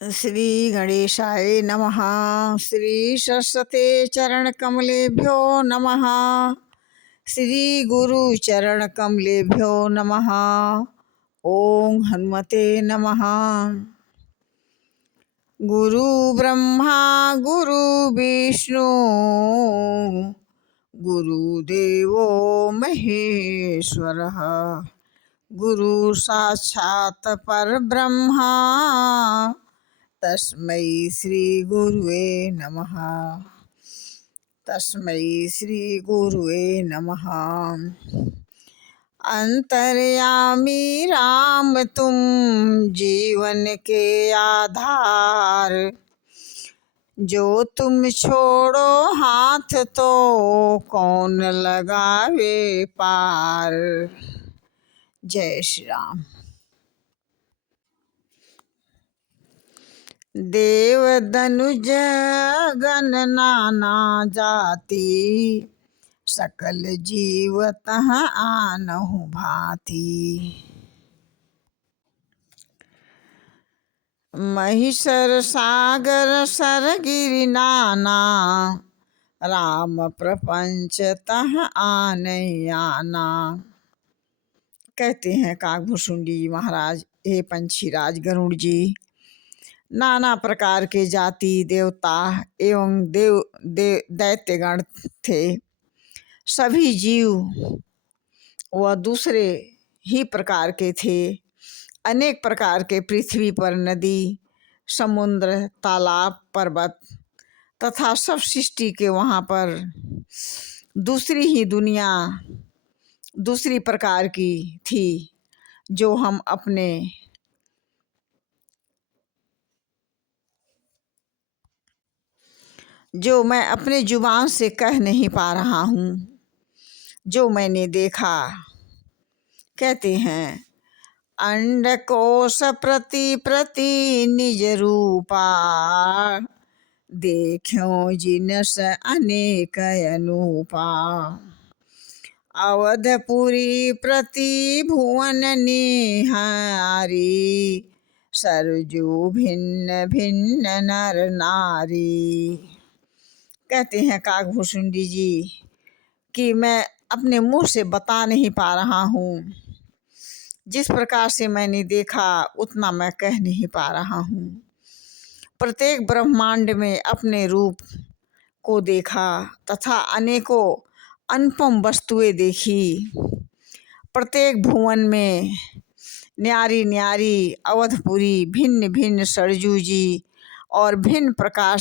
श्री गणेशाय नमः। श्री सरस्वती चरण कमलेभ्यो नमः। श्री गुरु चरण कमलेभ्यो नमः। ओम हनुमते नमः। गुरु ब्रह्मा गुरु विष्णु गुरुदेवो महेश्वरः। गुरु साक्षात् परब्रह्मा तस्मै श्री गुरुवे नमः। तस्मै श्री गुरुवे नमः। अंतर्यामी राम तुम जीवन के आधार, जो तुम छोड़ो हाथ तो कौन लगावे पार। जय श्री राम। देव दनुज गण नाना जाति, सकल जीव तह आनहु भांति। महिषर सागर सर गिरि नाना, राम प्रपंच तह आने आना। कहते हैं काकभुसुंडी जी महाराज, हे पंछीराज गरुड़ जी, नाना प्रकार के जाति देवता एवं दैत्यगण थे। सभी जीव वह दूसरे ही प्रकार के थे। अनेक प्रकार के पृथ्वी पर नदी, समुद्र, तालाब, पर्वत तथा सब सृष्टि के वहाँ पर दूसरी ही दुनिया दूसरी प्रकार की थी, जो मैं अपने जुबान से कह नहीं पा रहा हूँ, जो मैंने देखा। कहते हैं अंडकोश प्रति प्रति निज रूपा, देखो जिनस अनेक अनूपा। अवधपुरी प्रति भुवन निहारी, सरजू भिन्न भिन्न नर नारी। कहते हैं काकभुसुंडी जी कि मैं अपने मुंह से बता नहीं पा रहा हूँ। जिस प्रकार से मैंने देखा उतना मैं कह नहीं पा रहा हूँ। प्रत्येक ब्रह्मांड में अपने रूप को देखा तथा अनेकों अनुपम वस्तुएं देखी। प्रत्येक भुवन में न्यारी न्यारी अवधपुरी, भिन्न भिन्न सरजू जी और भिन्न प्रकार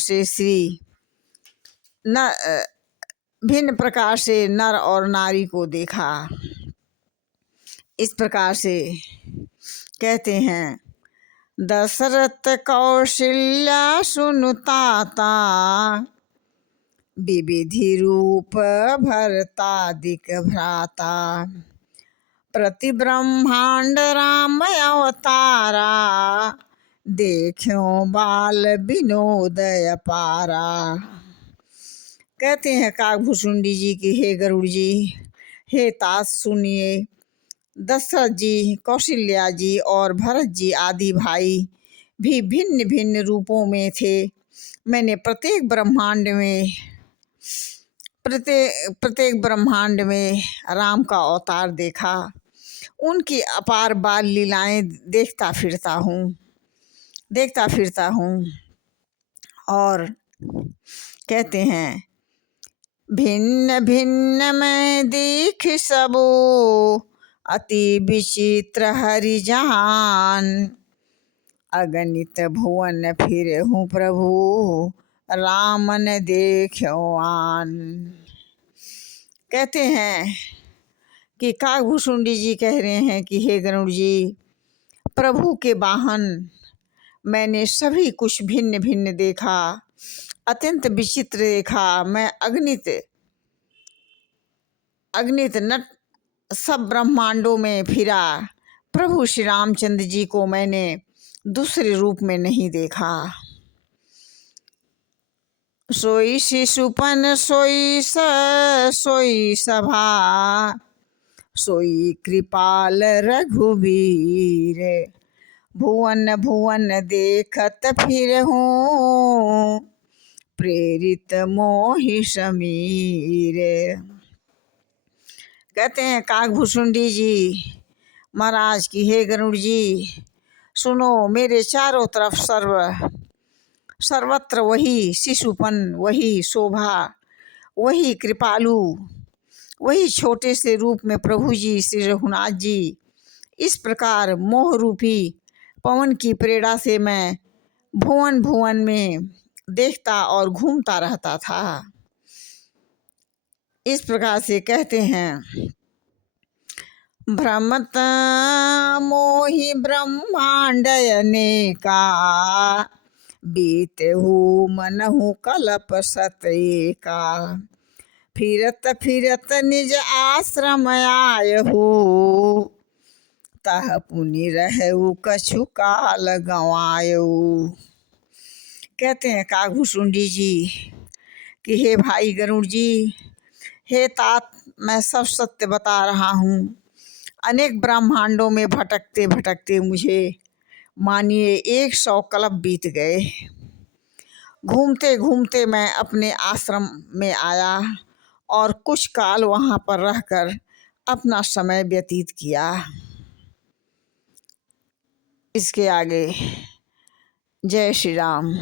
से नर और नारी को देखा। इस प्रकार से कहते हैं दशरथ कौशल्या सुनुताता, विविधि रूप भरतादिक भ्राता। प्रति ब्रह्मांड राम अवतारा, देखो बाल विनोदय पारा। कहते हैं काकभुसुंडी जी की हे गरुड़ जी, हे तात सुनिए। दशरथ जी, कौशल्या जी और भरत जी आदि भाई भी भिन्न भिन्न रूपों में थे। मैंने प्रत्येक ब्रह्मांड में राम का अवतार देखा। उनकी अपार बाल लीलाएं देखता फिरता हूँ। और कहते हैं भिन्न भिन्न मैं देख सबो, अति विचित्र हरि जहान। अगणित भुवन फिर हूँ प्रभु, राम न देखो आन। कहते हैं कि काकभुसुंडी जी कह रहे हैं कि हे गरुड़ जी, प्रभु के वाहन मैंने सभी कुछ भिन्न भिन्न देखा, अत्यंत विचित्र देखा। मैं अगणित नट सब ब्रह्मांडों में फिरा। प्रभु श्री रामचंद्र जी को मैंने दूसरे रूप में नहीं देखा। सोई शिशुपन सोई सभा, सोई कृपाल रघुबीर। भुवन भुवन देखत फिरहूँ, प्रेरित मोहि समीर। कहते हैं काकभुसुंडी जी महाराज की, हे गरुड़ जी सुनो, मेरे चारों तरफ सर्वत्र वही शिशुपन, वही शोभा, वही कृपालु, वही छोटे से रूप में प्रभु जी श्री रघुनाथ जी। इस प्रकार मोह रूपी पवन की प्रेरणा से मैं भुवन भुवन में देखता और घूमता रहता था। इस प्रकार से कहते हैं, भ्रमत मोहि ब्रह्मांड अनेका, बीतेहु मनहु कल्प शत एका। फिरत फिरत निज आश्रम आयहु, तह पुनि रहु कछु काल गंवायु। कहते हैं काकभुसुंडी जी कि हे भाई गरुड़ जी, हे तात, मैं सब सत्य बता रहा हूँ। अनेक ब्रह्मांडों में भटकते भटकते मुझे मानिए 100 कल्प बीत गए। घूमते घूमते मैं अपने आश्रम में आया और कुछ काल वहाँ पर रहकर अपना समय व्यतीत किया। इसके आगे जय श्री राम।